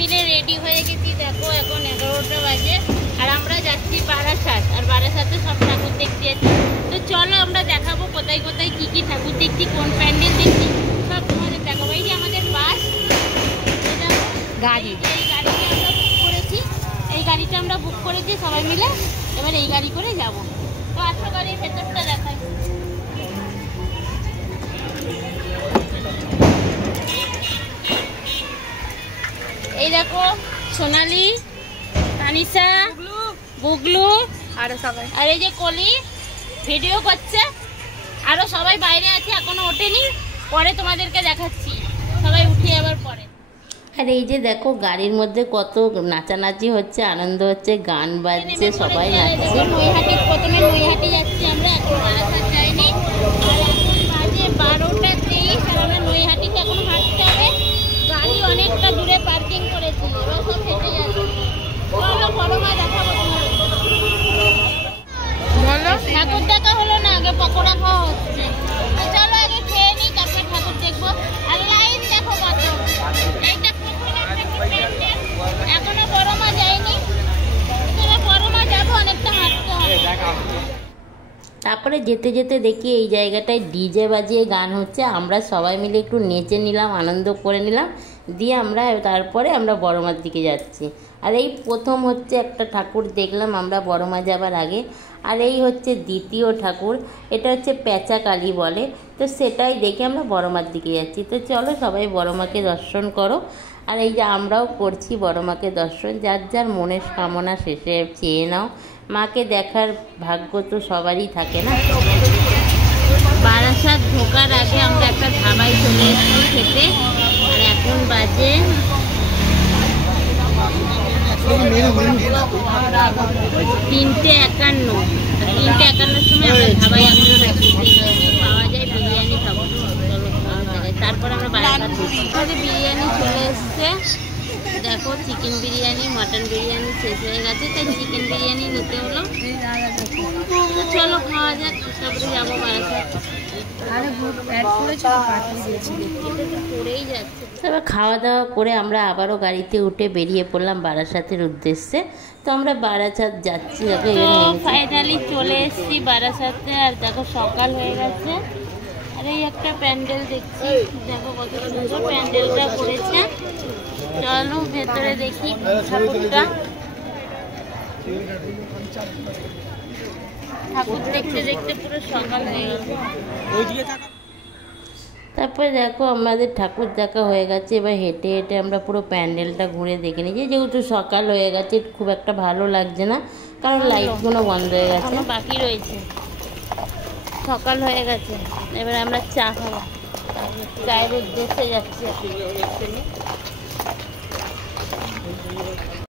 মিলে রেডি হয়ে গেছি। দেখো এখন 11টা বাজে আর আমরা যাচ্ছি বারাসাত। আর বারাসাতে সব ঠাকুর দেখতে যাচ্ছি। তো চলো আমরা দেখাবো কোথায় কোথায় কি কি ঠাকুর দেখছি, কোন প্যান্ডেল দেখছি, সব তোমাদের দেখাবো। এই যে আমাদের বাস গাড়ি, এই গাড়িটা আমরা বুক করেছি। এই গাড়িটা আমরা বুক করেছি সবাই মিলে, এবার এই গাড়ি করে যাব। তো আসো গাড়ির ভেতরটা দেখাই। এই দেখো সোনালি, তানিশা, বুগলু আর এই যে কলি ভিডিও করছে। আরো সবাই বাইরে আছে, এখনো ওঠেনি, পরে তোমাদেরকে দেখাচ্ছি, সবাই উঠে আবার পরে। আর এই যে দেখো গাড়ির মধ্যে কত নাচানাচি হচ্ছে, আনন্দ হচ্ছে, গান বাজছে, সবাই নাচছে। নৈহাটি, প্রথমে নৈহাটি যাচ্ছি আমরা, এখন বারাসাত যাইনি। আর এখন বাজে 12টা 23। আর আমরা নৈহাটিতে এখন হাঁটতে হবে। গাড়ি অনেকটা দূরে পার্কিং করেছি, এবার সব হেঁটে যাচ্ছি। চলো বড় মা দেখাবো তোমাদের। বলো, ঠাকুর দেখা হলো না, আগে পকোড়া খাওয়া হচ্ছে। চলো আগে খেয়ে নিই, তারপর ঠাকুর দেখবো। আর লাইন দেখো কত। এইটা এখনো বড় মা যায়নি, বড় মা যাবো, অনেকটা হাঁটতে হবে। তারপরে যেতে যেতে দেখি এই জায়গাটায় ডিজে বাজিয়ে গান হচ্ছে। আমরা সবাই মিলে একটু নেচে নিলাম, আনন্দ করে নিলাম, দিয়ে আমরা তারপরে আমরা বড়মার দিকে যাচ্ছি। আর এই প্রথম হচ্ছে একটা ঠাকুর দেখলাম আমরা বড়মা যাবার আগে। আর এই হচ্ছে দ্বিতীয় ঠাকুর, এটা হচ্ছে পেঁচা কালী বলে। তো সেটাই দেখে আমরা বড়মার দিকে যাচ্ছি। তো চলো সবাই বড়মাকে দর্শন করো। আর এই যে আমরাও করছি বড়মাকে দর্শন। যার যার মনের কামনা শেষে চেয়ে নাও, মাকে দেখার ভাগ্য তো সবারই থাকে না। বারাসাত ঢোকার আগে আমরা একটা ধাবায় চলে এসেছি খেতে। আর এখন বাজে 3:51। 3:51 সময় আমরা ধাবায় এখন পাওয়া যায় বিরিয়ানি খাবো। তারপর আমরা বারাসাত বিরিয়ানি চলে এসছে। দেখো চিকেন বিরিয়ানি, মটন বিরিয়ানি শেষ হয়ে গেছে, তাই চিকেন বিরিয়ানি নিতে হলো। তো চলো খাওয়া যাক, তারপরে যাবো বারাসাত। এবার খাওয়া দাওয়া করে আমরা আবারও গাড়িতে উঠে বেরিয়ে পড়লাম বারাসাতের উদ্দেশ্যে। তো আমরা বারাসাত যাচ্ছি। দেখো ফাইনালি চলে এসেছি বারাসাতে। আর দেখো সকাল হয়ে গেছে। আর এই একটা প্যান্ডেল দেখছি, দেখো কত সুন্দর প্যান্ডেলটা করেছে। চলো ভেতরে দেখি ঠাকুরটা। ঠাকুর দেখতে দেখতে পুরো সকাল হয়ে গেছে। তারপরে দেখো আমাদের ঠাকুর দেখা হয়ে গেছে। এবার হেঁটে হেঁটে আমরা পুরো প্যান্ডেলটা ঘুরে দেখে নিয়েছি। যেহেতু সকাল হয়ে গেছে খুব একটা ভালো লাগছে না, কারণ লাইটগুলো বন্ধ হয়ে গেছে, বাকি রয়েছে। সকাল হয়ে গেছে, এবার আমরা চা খাবো। চায়ের উদ্দেশ্যে যাচ্ছি।